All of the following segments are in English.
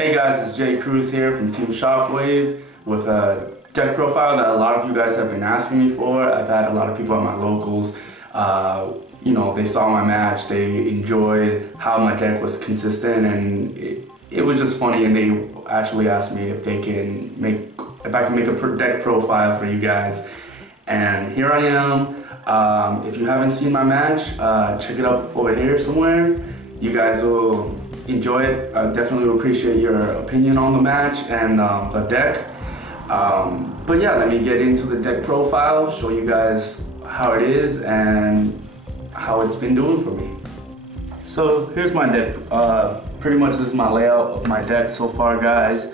Hey guys, it's Jay Cruz here from Team Shockwave with a deck profile that a lot of you guys have been asking me for. I've had a lot of people at my locals, they saw my match, they enjoyed how my deck was consistent, and it was just funny, and they actually asked me if I can make a deck profile for you guys. And here I am. If you haven't seen my match, check it out over here somewhere. You guys will enjoy it. I definitely appreciate your opinion on the match and the deck. But yeah, let me get into the deck profile, show you guys how it is and how it's been doing for me. So here's my deck. Pretty much this is my layout of my deck so far, guys.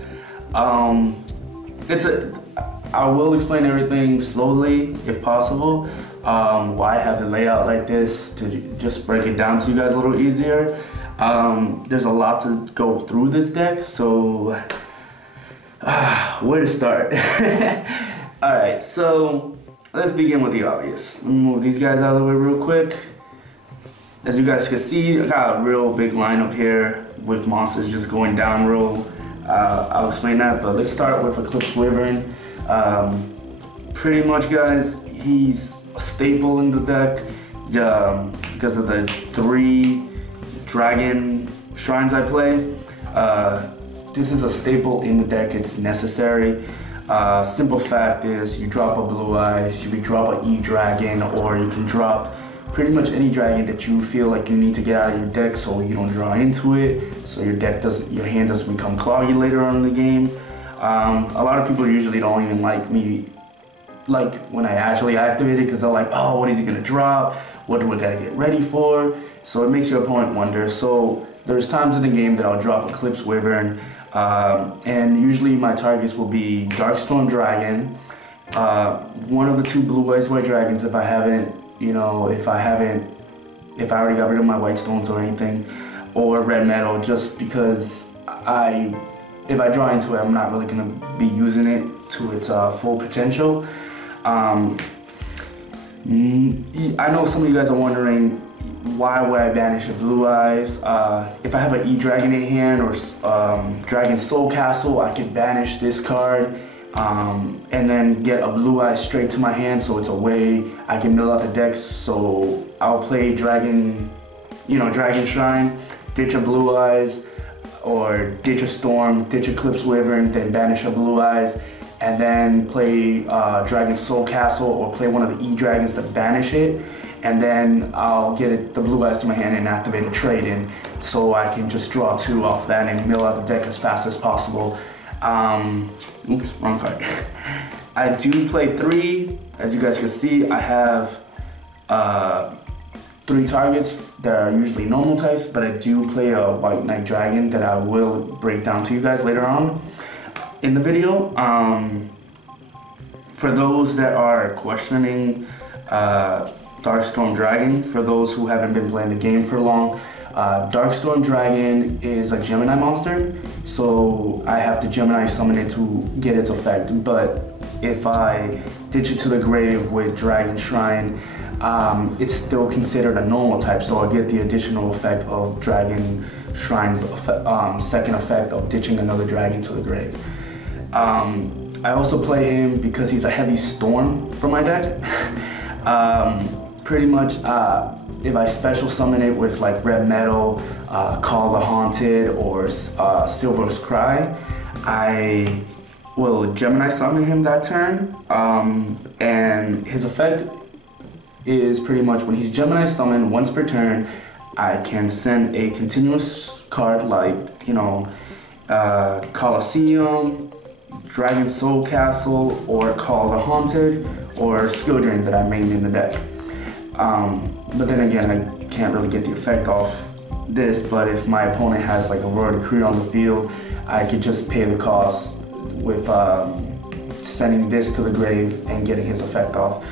I will explain everything slowly if possible. Why I have the layout like this, to just break it down to you guys a little easier. There's a lot to go through this deck, so where to start? Alright, so let's begin with the obvious. Let me move these guys out of the way real quick. As you guys can see, I got a real big lineup here with monsters just going down real. I'll explain that, but let's start with Eclipse Wyvern. Pretty much, guys, he's a staple in the deck because of the 3 dragon shrines I play. This is a staple in the deck. It's necessary. Simple fact is, you drop a Blue Eyes, you can drop an E-Dragon, or you can drop pretty much any dragon that you feel like you need to get out of your deck so you don't draw into it, so your hand doesn't become cloggy later on in the game. A lot of people usually don't even like me when I actually activate it, because they're like, oh, what is he gonna drop? What do I gotta get ready for? So it makes your opponent wonder. So there's times in the game that I'll drop Eclipse Wyvern, and usually my targets will be Darkstorm Dragon, one of the 2 Blue Eyes White Dragons if I already got rid of my White Stones or anything, or Red Metal, just because if I draw into it, I'm not really gonna be using it to its full potential. I know some of you guys are wondering, why would I banish a Blue Eyes? If I have an E-Dragon in hand or Dragon Soul Castle, I can banish this card and then get a Blue Eyes straight to my hand, so it's a way I can mill out the decks. So I'll play Dragon Shrine, ditch a Blue Eyes, or ditch a Storm, ditch Eclipse Wyvern, then banish a Blue Eyes, and then play Dragon Soul Castle, or play one of the E-Dragons to banish it, and then I'll get the Blue Eyes to my hand and activate a trade-in, so I can just draw 2 off that and mill out the deck as fast as possible. Oops, wrong card. I do play 3. As you guys can see, I have 3 targets that are usually normal types, but I do play a White Knight Dragon that I will break down to you guys later on in the video. For those that are questioning Darkstorm Dragon, for those who haven't been playing the game for long, Darkstorm Dragon is a Gemini monster, so I have to Gemini summon it to get its effect. But if I ditch it to the grave with Dragon Shrine, it's still considered a normal type, so I get the additional effect of Dragon Shrine's second effect of ditching another dragon to the grave. I also play him because he's a heavy storm for my deck. Pretty much, if I special summon it with like Red Metal, Call the Haunted, or Silver's Cry, I will Gemini summon him that turn, and his effect is pretty much, when he's Gemini summoned once per turn, I can send a continuous card like, Colosseum, Dragon Soul Castle, or Call the Haunted, or Skill Drain that I mained in the deck. But then again, I can't really get the effect off this, but if my opponent has like a Royal Decree on the field, I could just pay the cost with sending this to the grave and getting his effect off.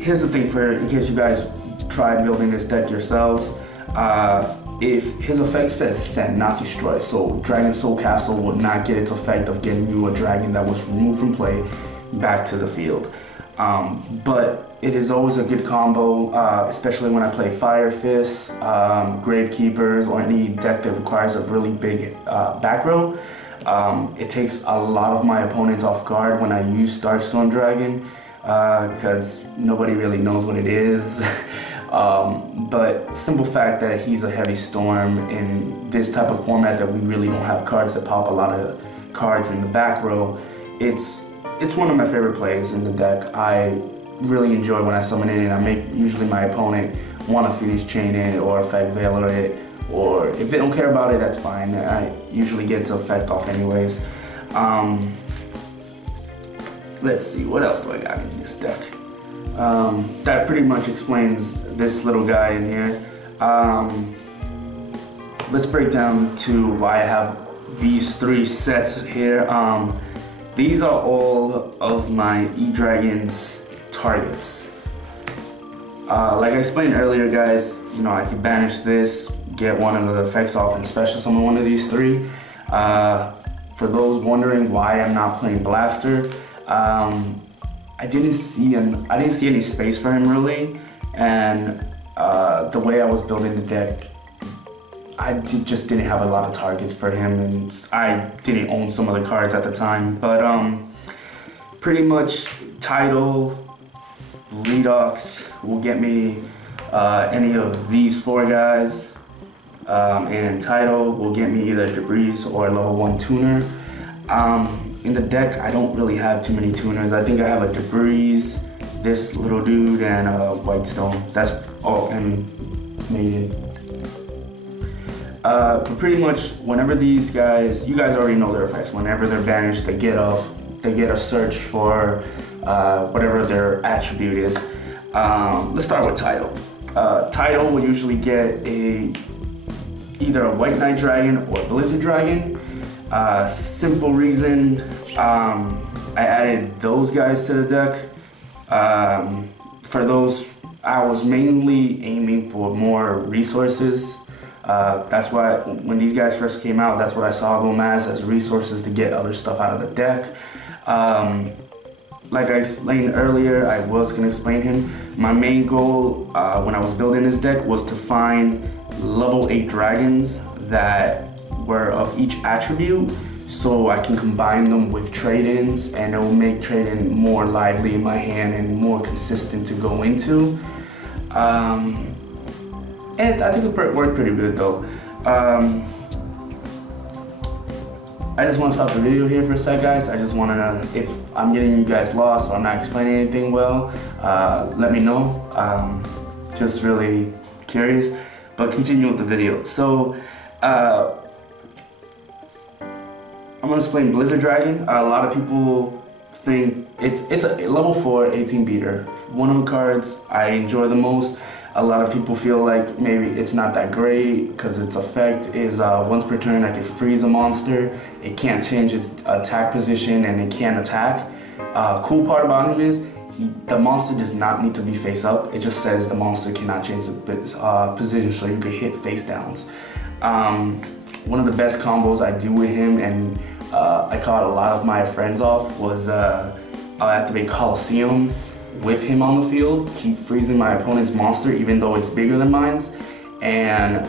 Here's the thing, in case you guys tried building this deck yourselves, if his effect says send, not destroy, so Dragon Soul Castle would not get its effect of getting you a dragon that was removed from play back to the field. But it is always a good combo, especially when I play Fire Fists, Gravekeepers, or any deck that requires a really big back row. It takes a lot of my opponents off guard when I use Darkstorm Dragon, because nobody really knows what it is. But simple fact that he's a heavy storm in this type of format that we really don't have cards that pop a lot of cards in the back row, it's one of my favorite plays in the deck. I really enjoy when I summon it and I make usually my opponent want to Phoenix Chain it or Effect Veiler it, or if they don't care about it, that's fine. I usually get to effect off anyways. Let's see, what else do I got in this deck? That pretty much explains this little guy in here. Let's break down to why I have these 3 sets here. These are all of my E-Dragon's targets. Like I explained earlier, guys, you know, I can banish this, get one of the effects off, and special summon one of these 3. For those wondering why I'm not playing Blaster, I didn't see any space for him really, and the way I was building the deck, I just didn't have a lot of targets for him, and I didn't own some of the cards at the time. But pretty much Tidal, Redox will get me any of these 4 guys, and Tidal will get me either Debris or level 1 tuner. In the deck, I don't really have too many tuners. I think I have a Debris, this little dude, and a Whitestone. That's all, and Maiden. But pretty much whenever these guys, you guys already know their effects. Whenever they're banished, they get a search for whatever their attribute is. Let's start with Tidal. Tidal will usually get either a White Knight Dragon or a Blizzard Dragon. Simple reason, I added those guys to the deck. For those, I was mainly aiming for more resources. That's why when these guys first came out, that's what I saw them as resources to get other stuff out of the deck. Like I explained earlier, I was going to explain him. My main goal when I was building this deck was to find level 8 dragons that were of each attribute, so I can combine them with trade-ins, and it will make trade-in more lively in my hand and more consistent to go into. And I think it worked pretty good though. I just want to stop the video here for a sec, guys. I just want to know if I'm getting you guys lost or I'm not explaining anything well. Let me know. Just really curious. But continue with the video. So, I'm gonna explain Blizzard Dragon. A lot of people think it's a level 4 18 beater. One of the cards I enjoy the most. A lot of people feel like maybe it's not that great because its effect is once per turn I can freeze a monster. It can't change its attack position and it can't attack. Cool part about him is the monster does not need to be face up. It just says the monster cannot change the position, so you can hit face downs. One of the best combos I do with him, and I caught a lot of my friends off, was I'll activate Colosseum with him on the field, keep freezing my opponent's monster even though it's bigger than mine, and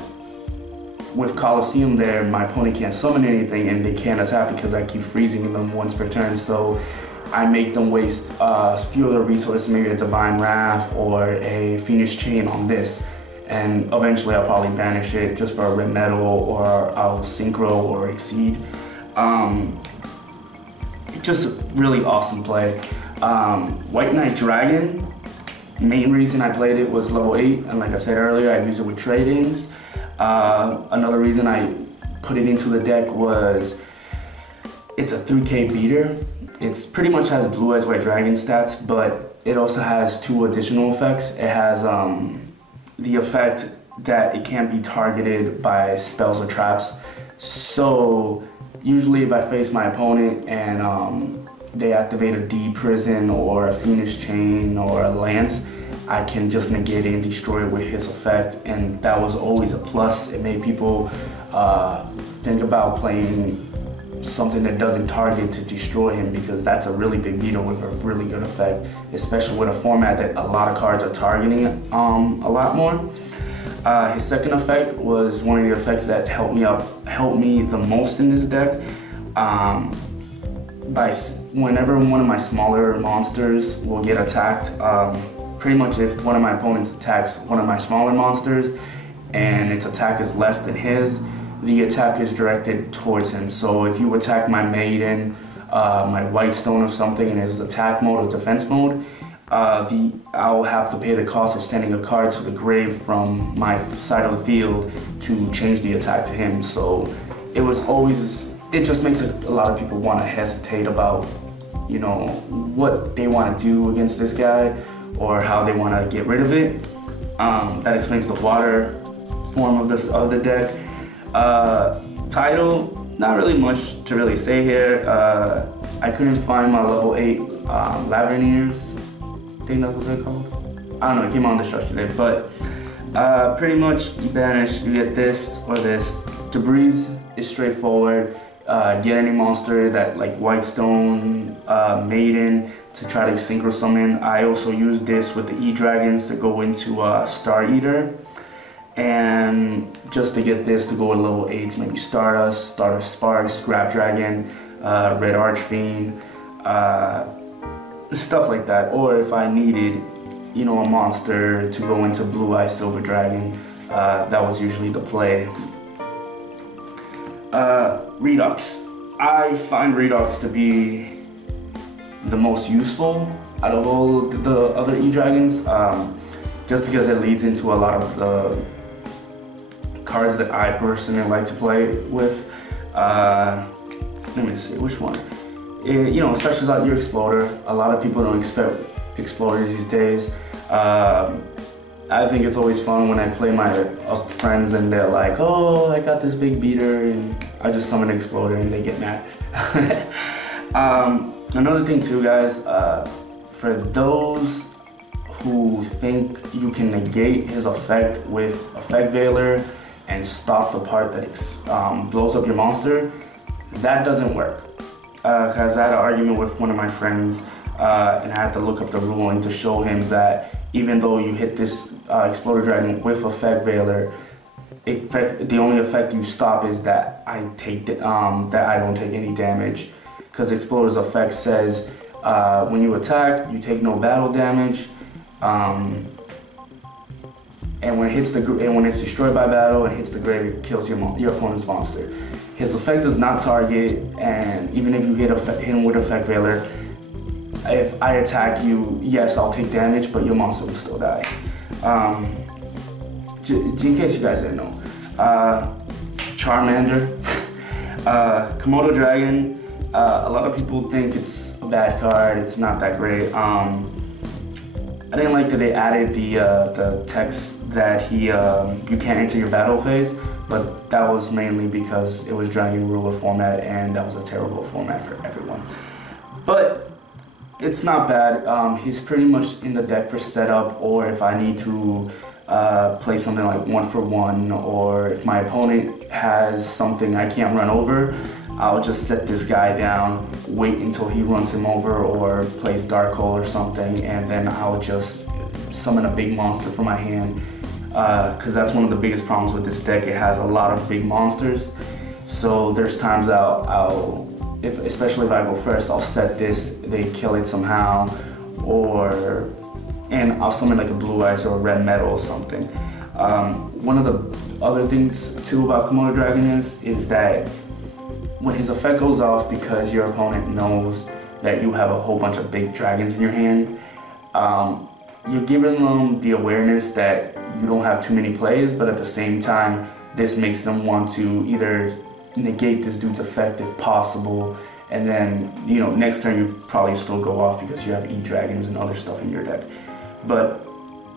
with Colosseum there, my opponent can't summon anything and they can't attack because I keep freezing them once per turn, so I make them waste a few other resources, maybe a Divine Wrath or a Phoenix Chain on this, and eventually I'll probably banish it just for a Red Metal, or I'll Synchro or Exceed. Just a really awesome play. White Knight Dragon, main reason I played it was level 8, and like I said earlier, I use it with trade-ins. Another reason I put it into the deck was it's a 3k beater. It's pretty much has Blue Eyes White Dragon stats, but it also has 2 additional effects. It has the effect that it can't be targeted by spells or traps. So usually if I face my opponent and they activate a D Prison or a Phoenix Chain or a Lance, I can just negate it and destroy it with his effect, and that was always a plus. It made people think about playing something that doesn't target to destroy him, because that's a really big beater with a really good effect, especially with a format that a lot of cards are targeting a lot more. His second effect was one of the effects that helped me the most in this deck. Whenever one of my smaller monsters will get attacked, pretty much if one of my opponents attacks one of my smaller monsters and its attack is less than his, the attack is directed towards him. So if you attack my Maiden, my Whitestone or something in his attack mode or defense mode, I'll have to pay the cost of sending a card to the grave from my side of the field to change the attack to him. So it just makes a lot of people want to hesitate about, you know, what they want to do against this guy or how they want to get rid of it. That explains the water form of the deck. Title, not really much to really say here. I couldn't find my level 8 Laverniers. I think that's what they're called. I don't know, it came on the destruction day, but pretty much you banish, you get this or this. Debris is straightforward. Get any monster that like Whitestone, Maiden to try to synchro summon. I also use this with the E-Dragons to go into Star Eater. And just to get this to go with level 8s, maybe Stardust, Stardust Sparks, Scrap Dragon, Red Archfiend, stuff like that. Or if I needed, you know, a monster to go into Blue Eye Silver Dragon, that was usually the play. Redox. I find Redox to be the most useful out of all the other E-Dragons, just because it leads into a lot of the cards that I personally like to play with. Let me see, which one? You know, it stretches out your Exploder. A lot of people don't expect Exploders these days. I think it's always fun when I play my friends and they're like, oh, I got this big beater, and I just summon an Exploder and they get mad. Another thing too, guys, for those who think you can negate his effect with Effect Veiler and stop the part that blows up your monster, that doesn't work. Because I had an argument with one of my friends and I had to look up the ruling to show him that even though you hit this Exploder Dragon with Effect Veiler, the only effect you stop is that I don't take any damage. Because Exploder's effect says when you attack, you take no battle damage. And when it's destroyed by battle and hits the grave, it kills your opponent's monster. His effect does not target, and even if you hit him with Effect Veiler, if I attack you, yes, I'll take damage, but your monster will still die. In case you guys didn't know, Charmander, Komodo Dragon. A lot of people think it's a bad card. It's not that great. I didn't like that they added the text that you can't enter your battle phase, but that was mainly because it was Dragon Ruler format, and that was a terrible format for everyone. But it's not bad. He's pretty much in the deck for setup, or if I need to play something like 1-for-1, or if my opponent has something I can't run over, I'll just set this guy down, wait until he runs him over or plays Dark Hole or something, and then I'll just summon a big monster from my hand. Because that's one of the biggest problems with this deck. It has a lot of big monsters. So there's times especially if I go first, I'll set this, they kill it somehow, and I'll summon like a Blue Eyes or a Red Metal or something. One of the other things too about Komodo Dragon is that when his effect goes off, because your opponent knows that you have a whole bunch of big dragons in your hand, you're giving them the awareness that you don't have too many plays, but at the same time, this makes them want to either negate this dude's effect if possible, and then, you know, next turn you probably still go off because you have E-Dragons and other stuff in your deck. But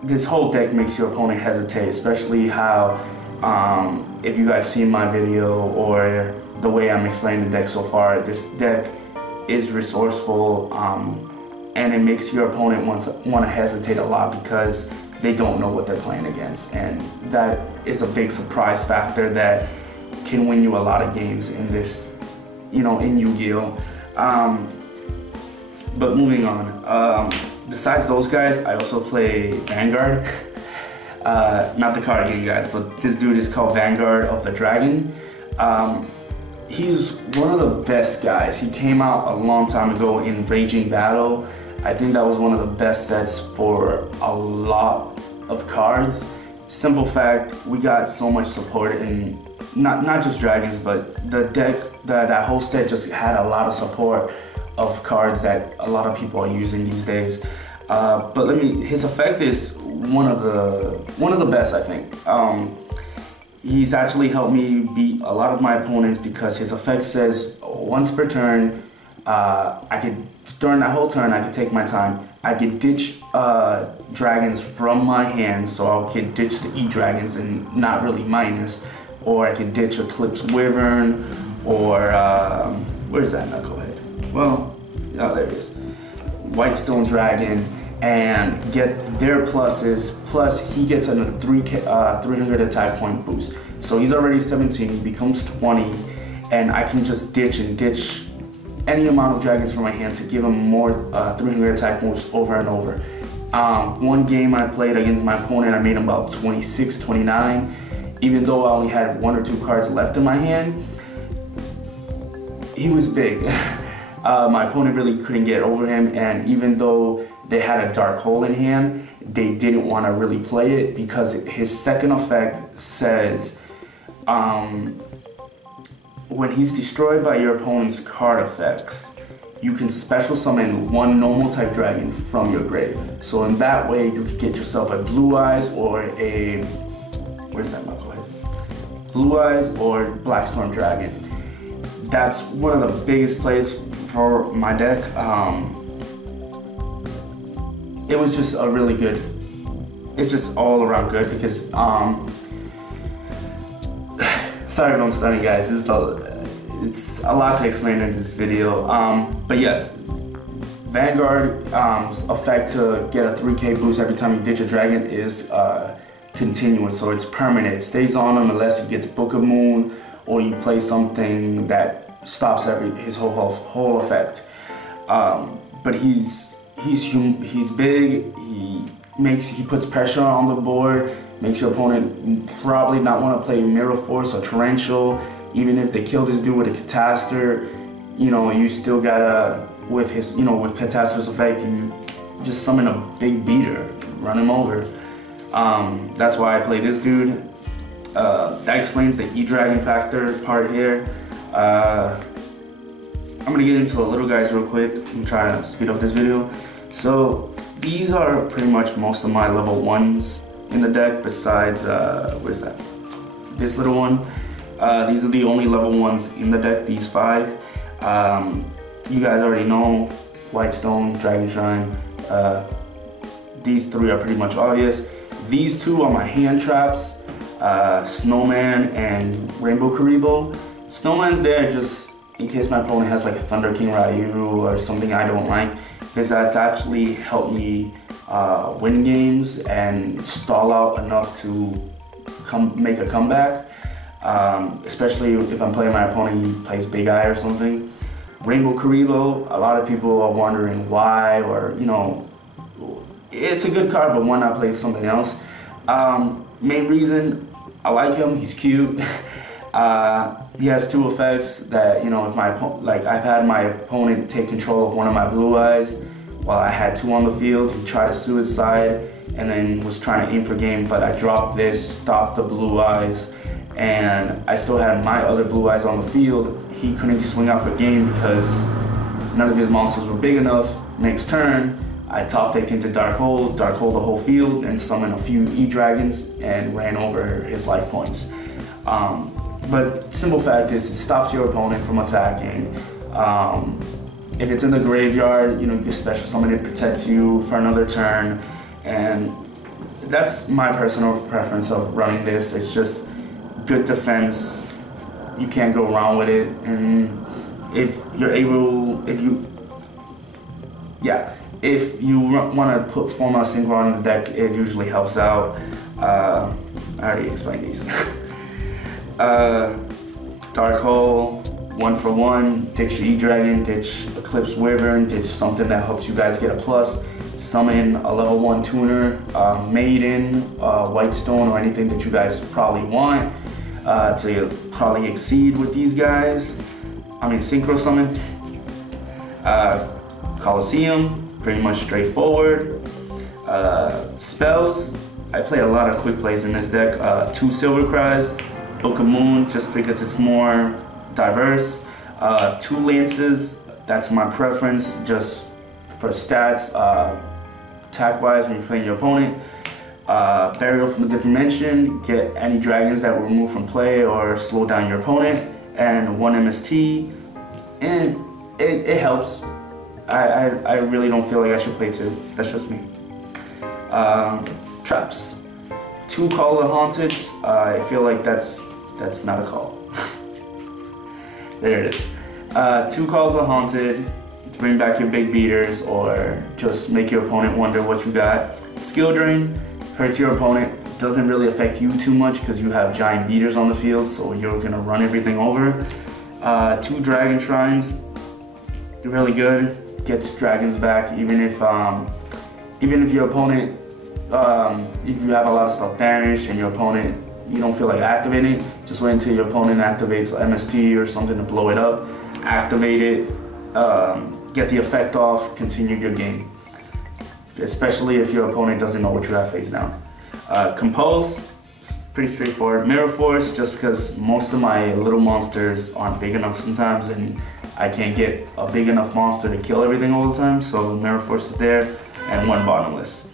this whole deck makes your opponent hesitate, especially how, if you guys seen my video or the way I'm explaining the deck so far, this deck is resourceful, and it makes your opponent want to hesitate a lot because they don't know what they're playing against, and that is a big surprise factor that can win you a lot of games in this you know, in Yu-Gi-Oh. But moving on, besides those guys, I also play Vanguard. Not the card game guys, but this dude is called Vanguard of the Dragon. He's one of the best guys. He came out a long time ago in Raging Battle. I think that was one of the best sets for a lot of cards. Simple fact, we got so much support in not just dragons, but the deck, that whole set just had a lot of support of cards that a lot of people are using these days. But his effect is one of the best, I think. He's actually helped me beat a lot of my opponents because his effect says once per turn, during that whole turn, I could take my time. I could ditch dragons from my hand, so I could ditch the E-dragons and not really minus. Or I could ditch Eclipse Wyvern, or where's that Knucklehead? Well, oh, there it is. Whitestone Dragon, and get their pluses, plus he gets a 300 attack point boost. So he's already 17, he becomes 20, and I can just ditch any amount of dragons from my hand to give him more 300 attack boost over and over. One game I played against my opponent, I made him about 26, 29. Even though I only had 1 or 2 cards left in my hand, he was big. My opponent really couldn't get over him, and even though they had a Dark Hole in hand, they didn't want to really play it because his second effect says when he's destroyed by your opponent's card effects, you can special summon 1 normal type dragon from your grave. So in that way, you could get yourself a Blue Eyes or a, where's that Knucklehead? Blue Eyes or Blackstorm Dragon. That's one of the biggest plays for my deck. It was just a really good, it's just all around good because, sorry if I'm stunning guys, it's a lot to explain in this video. But yes, Vanguard's effect to get a 3k boost every time you ditch a dragon is continuous, so it's permanent. It stays on him unless he gets Book of Moon or you play something that stops his whole effect. But he's big. He puts pressure on the board, makes your opponent probably not want to play Mirror Force or Torrential. Even if they kill this dude with a Catastor, you know, you still gotta, with Catastor's effect, you just summon a big beater, run him over. That's why I play this dude. That explains the E-Dragon factor part here. I'm gonna get into the little guys real quick and try to speed up this video. So these are pretty much most of my level 1s in the deck besides, where's that? This little one. These are the only level 1s in the deck, these 5. You guys already know, Whitestone, Dragonshrine. These 3 are pretty much obvious. These 2 are my hand traps, Snowman and Rainbow Kuriboh. Snowman's there just in case my opponent has like a Thunder King Ryu or something I don't like. This has actually helped me win games and stall out enough to make a comeback. Especially if I'm playing my opponent, he plays Big Eye or something. Rainbow Kuriboh, a lot of people are wondering why, or you know, it's a good card, but why not play something else? Main reason, I like him, he's cute. He has 2 effects that, you know, if I've had my opponent take control of one of my Blue Eyes while I had 2 on the field. He tried to suicide and then was trying to aim for game, but I dropped this, stopped the Blue Eyes, and I still had my other Blue Eyes on the field. He couldn't swing out for game because none of his monsters were big enough. Next turn, I top decked into Dark Hole the whole field, and summoned a few E-Dragons and ran over his life points. But simple fact is, it stops your opponent from attacking. If it's in the graveyard, you know, you can special summon it, protects you for another turn, and that's my personal preference of running this. It's just good defense. You can't go wrong with it, and if you want to put Formal Synchro on the deck, it usually helps out. I already explained these. Dark Hole, 1 for 1, ditch E-Dragon, ditch Eclipse Wyvern, ditch something that helps you guys get a plus, summon a level 1 tuner, Maiden, Whitestone, or anything that you guys probably want to probably exceed with these guys. Synchro summon. Colosseum, pretty much straightforward. Spells, I play a lot of quick plays in this deck. 2 Silver Cries, Book of Moon, just because it's more diverse. 2 Lances, that's my preference, just for stats, attack-wise when you're playing your opponent. Burial from a Different Dimension, get any dragons that were removed from play or slow down your opponent. And 1 MST, and it helps. I really don't feel like I should play 2. That's just me. Traps. 2 Call of the Haunted. I feel like that's not a call. There it is. 2 Calls of the Haunted to bring back your big beaters or just make your opponent wonder what you got. Skill Drain hurts your opponent. Doesn't really affect you too much because you have giant beaters on the field, so you're gonna run everything over. 2 Dragon Shrines. Really good. Gets dragons back even if your opponent, if you have a lot of stuff banished and your opponent, you don't feel like activating it, just wait until your opponent activates MST or something to blow it up, activate it, get the effect off, continue your game. Especially if your opponent doesn't know what you have face down. Compose, pretty straightforward. Mirror Force, just because most of my little monsters aren't big enough sometimes and I can't get a big enough monster to kill everything all the time, so Mirror Force is there, and 1 Bottomless.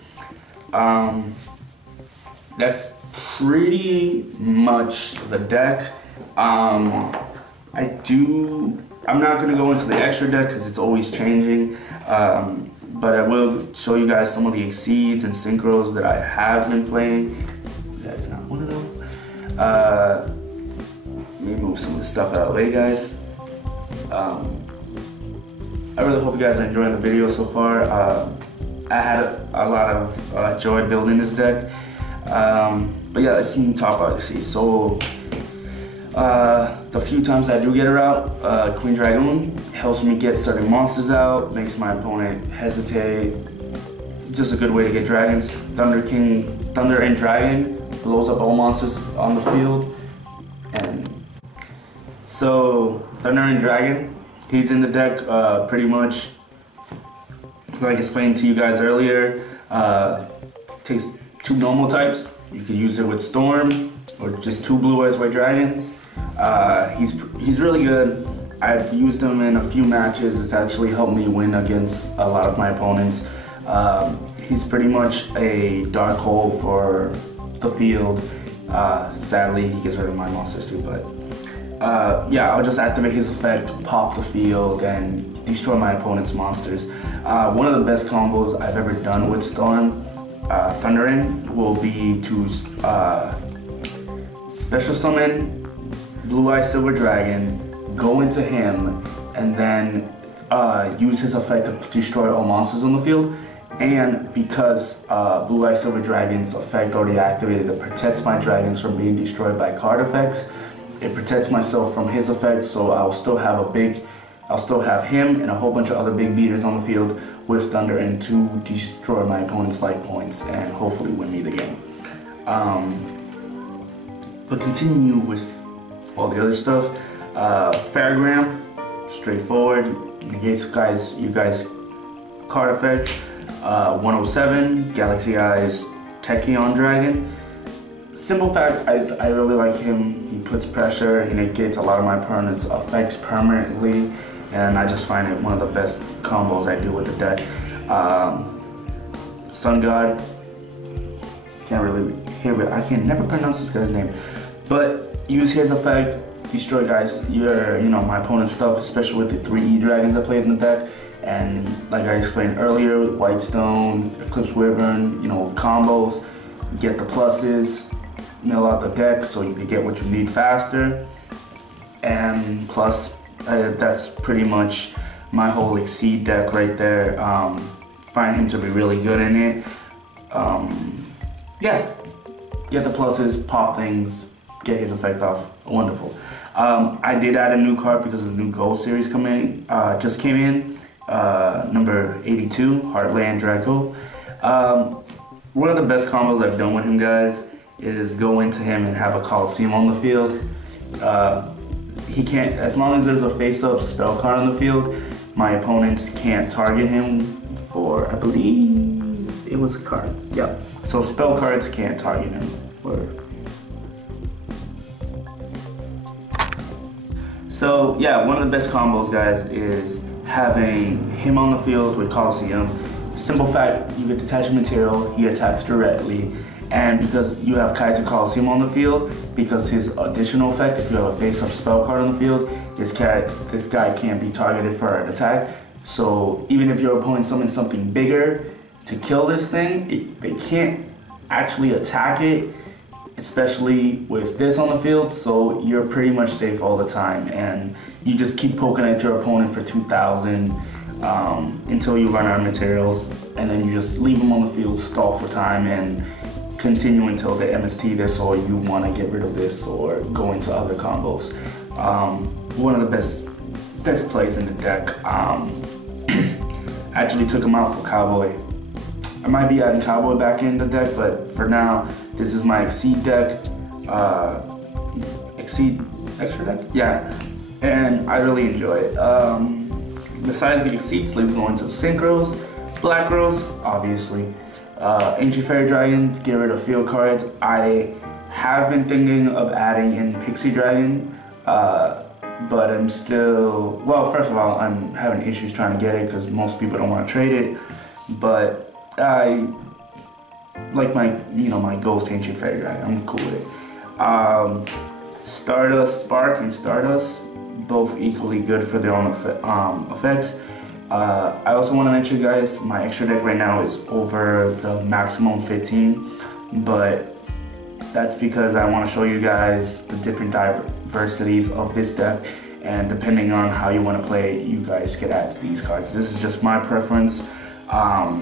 That's pretty much the deck. I'm not gonna go into the extra deck because it's always changing, but I will show you guys some of the Exceeds and Synchros that I have been playing. That's not one of them. Let me move some of the stuff out of the way, guys. I really hope you guys are enjoying the video so far. I had a lot of joy building this deck. But yeah, let's talk about this. So, the few times I do get her out, Queen Dragoon helps me get certain monsters out, makes my opponent hesitate. Just a good way to get dragons. Thunder and Dragon blows up all monsters on the field. And so, Thunder and Dragon, he's in the deck pretty much like I explained to you guys earlier. Takes 2 normal types. You can use it with Storm or just 2 Blue Eyes White Dragons. He's really good. I've used him in a few matches. It's actually helped me win against a lot of my opponents. He's pretty much a dark hole for the field. Sadly, he gets rid of my monsters too, but yeah, I'll just activate his effect, pop the field, and destroy my opponent's monsters. One of the best combos I've ever done with Storm Thundering will be to special summon Blue Eye Silver Dragon, go into him, and then use his effect to destroy all monsters on the field. And because Blue Eye Silver Dragon's effect already activated, it protects my dragons from being destroyed by card effects. It protects myself from his effect, so I'll still have him and a whole bunch of other big beaters on the field with Thunder and to destroy my opponent's life points and hopefully win me the game. But continue with all the other stuff. Faragram, straightforward, negates you guys card effect. 107, Galaxy Eyes Tachyon Dragon. Simple fact, I really like him. He puts pressure and it gets a lot of my opponent's effects permanently, and I just find it one of the best combos I do with the deck. Sun God, I can never pronounce this guy's name, but use his effect, destroy guys, my opponent's stuff, especially with the 3 E-Dragons I played in the deck. And like I explained earlier, Whitestone, Eclipse Wyvern, combos, get the pluses, mill out the deck so you can get what you need faster. And plus, that's pretty much my whole Exceed deck right there. Find him to be really good in it. Yeah, get the pluses, pop things, get his effect off. Wonderful. I did add a new card because of the new Gold series just came in, number 82, Heartland Draco. One of the best combos I've done with him, guys, is go into him and have a Colosseum on the field. He can't, as long as there's a face-up spell card on the field, my opponents can't target him for, I believe it was a card. Yep. So spell cards can't target him for. So yeah, one of the best combos, guys, is having him on the field with Colosseum. Simple fact, you get detachment material, he attacks directly, and because you have Kaiser Colosseum on the field, because his additional effect, if you have a face-up spell card on the field, this guy can't be targeted for an attack. So even if your opponent summons something bigger to kill this thing, they can't actually attack it, especially with this on the field, so you're pretty much safe all the time, and you just keep poking at your opponent for 2,000 until you run out of materials, and then you just leave them on the field, stall for time, and continue until they MST this, or you want to get rid of this or go into other combos. One of the best plays in the deck. Actually took him out for Cowboy. I might be adding Cowboy back in the deck, but for now, this is my Exceed deck. Exceed extra deck? Yeah, and I really enjoy it. Besides the Exceed, slaves go into Synchros, Black Rose, obviously. Ancient Fairy Dragon, get rid of field cards. I have been thinking of adding in Pixie Dragon, but I'm still, well, first of all, I'm having issues trying to get it because most people don't want to trade it, but I like my Ghost Ancient Fairy Dragon. I'm cool with it. Stardust Spark and Stardust, both equally good for their own effects. I also want to mention, guys, my extra deck right now is over the maximum 15, but that's because I want to show you guys the different diversities of this deck, and depending on how you want to play it, you guys could add these cards. This is just my preference. I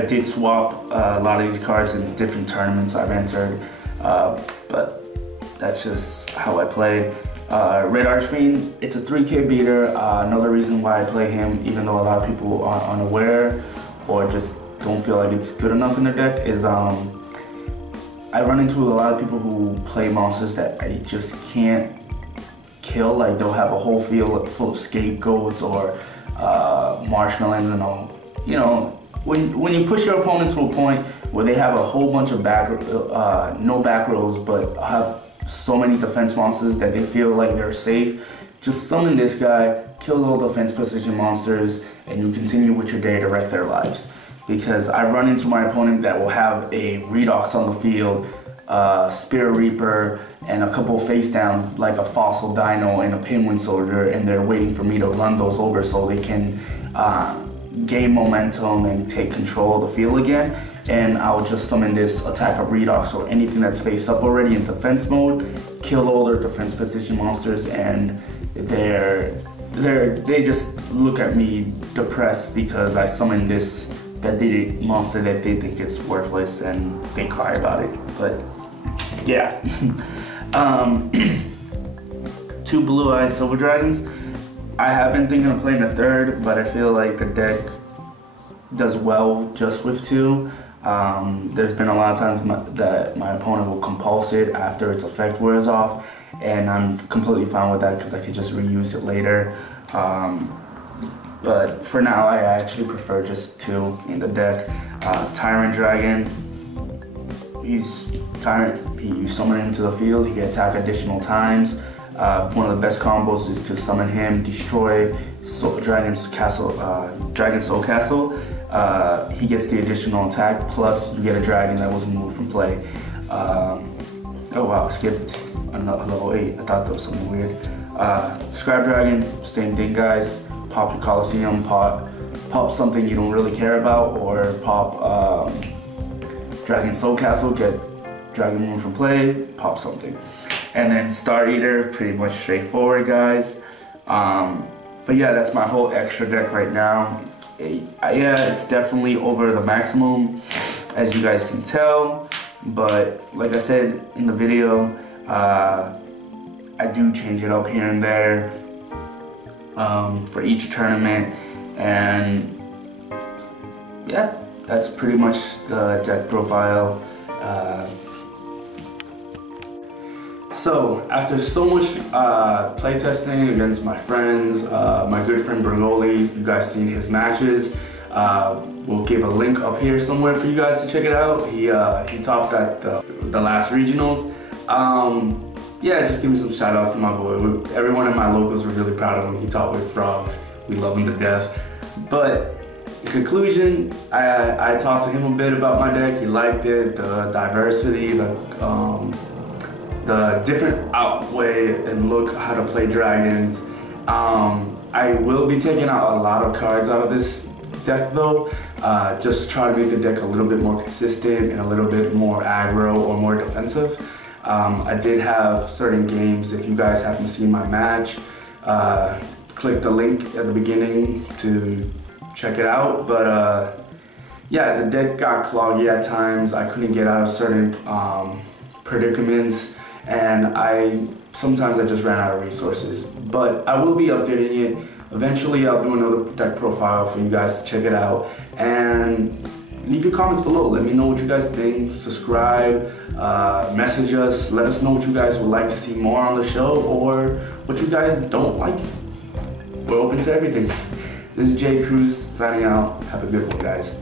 did swap a lot of these cards in different tournaments I've entered, but that's just how I play. Red Archfiend, it's a 3K beater. Another reason why I play him, even though a lot of people are unaware or just don't feel like it's good enough in their deck, is I run into a lot of people who play monsters that I just can't kill. Like, they'll have a whole field full of scapegoats or marshmallows and all. You know, when you push your opponent to a point where they have a whole bunch of no back rows, but have so many defense monsters that they feel like they're safe, just summon this guy, kill all defense position monsters, and you continue with your day to wreck their lives. Because I run into my opponent that will have a Redox on the field, Spirit Reaper, and a couple face downs like a Fossil Dino and a Pinwin Soldier, and they're waiting for me to run those over so they can gain momentum and take control of the field again. And I'll just summon this, attack a Redox or anything that's face up already in defense mode, kill all their defense position monsters, and they just look at me depressed because I summoned this monster that they think is worthless, and they cry about it. But yeah. 2 Blue Eye Silver Dragons. I have been thinking of playing the third, but I feel like the deck does well just with 2. There's been a lot of times that my opponent will compulse it after its effect wears off, and I'm completely fine with that because I could just reuse it later. But for now, I actually prefer just 2 in the deck. Tyrant Dragon, he's Tyrant, you summon him to the field, he can attack additional times. One of the best combos is to summon him, destroy Dragon Soul Castle. He gets the additional attack, plus you get a dragon that was removed from play. Oh wow, I skipped another level 8. I thought that was something weird. Scribe Dragon, same thing, guys. Pop your Colosseum, pop something you don't really care about, or pop Dragon Soul Castle, get dragon removed from play, pop something. And then Star Eater, pretty much straightforward, guys. But yeah, that's my whole extra deck right now. Yeah, it's definitely over the maximum, as you guys can tell. But like I said in the video, I do change it up here and there for each tournament, and yeah, that's pretty much the deck profile. So after so much playtesting against my friends, my good friend Bergoli, you guys seen his matches. We'll give a link up here somewhere for you guys to check it out. He topped at the last regionals. Yeah, just give me some shout outs to my boy. Everyone in my locals were really proud of him. He taught with frogs. We love him to death. But in conclusion, I talked to him a bit about my deck. He liked it, the diversity, the different outway and look how to play dragons. I will be taking out a lot of cards out of this deck though, just to try to make the deck a little bit more consistent and a little bit more aggro or more defensive. I did have certain games. If you guys haven't seen my match, click the link at the beginning to check it out. But yeah, the deck got cloggy at times. I couldn't get out of certain predicaments, and sometimes I just ran out of resources. But I will be updating it. Eventually I'll do another deck profile for you guys to check it out, and leave your comments below. Let me know what you guys think. Subscribe, message us, let us know what you guys would like to see more on the show or what you guys don't like. We're open to everything. This is Jay Cruz signing out. Have a good one, guys.